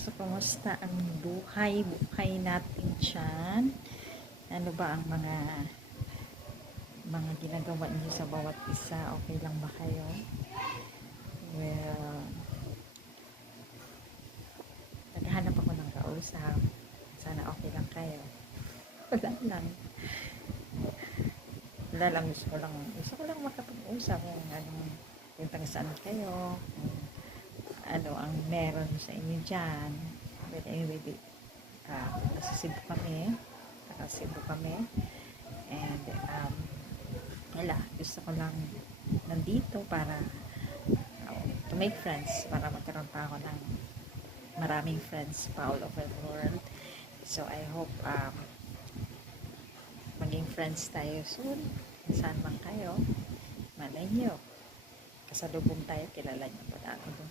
So, kumusta ang buhay natin dyan? Ano ba ang mga ginagawa niyo sa bawat isa? Okay lang ba kayo? Well, naghahanap ako ng kausap. Sana okay lang kayo. Wala lang. Wala lang. Gusto ko lang makapag-usap kung kung saan kayo, kung ano ang meron sa inyo dyan. But anyway, nasa Cebu kami, and wala, gusto ko lang nandito para to make friends, para magkaroon pa ako ng maraming friends pa all over the world. So I hope maging friends tayo soon, saan man kayo, malay nyo, kasalubong tayo, kilala nyo pa ako dun.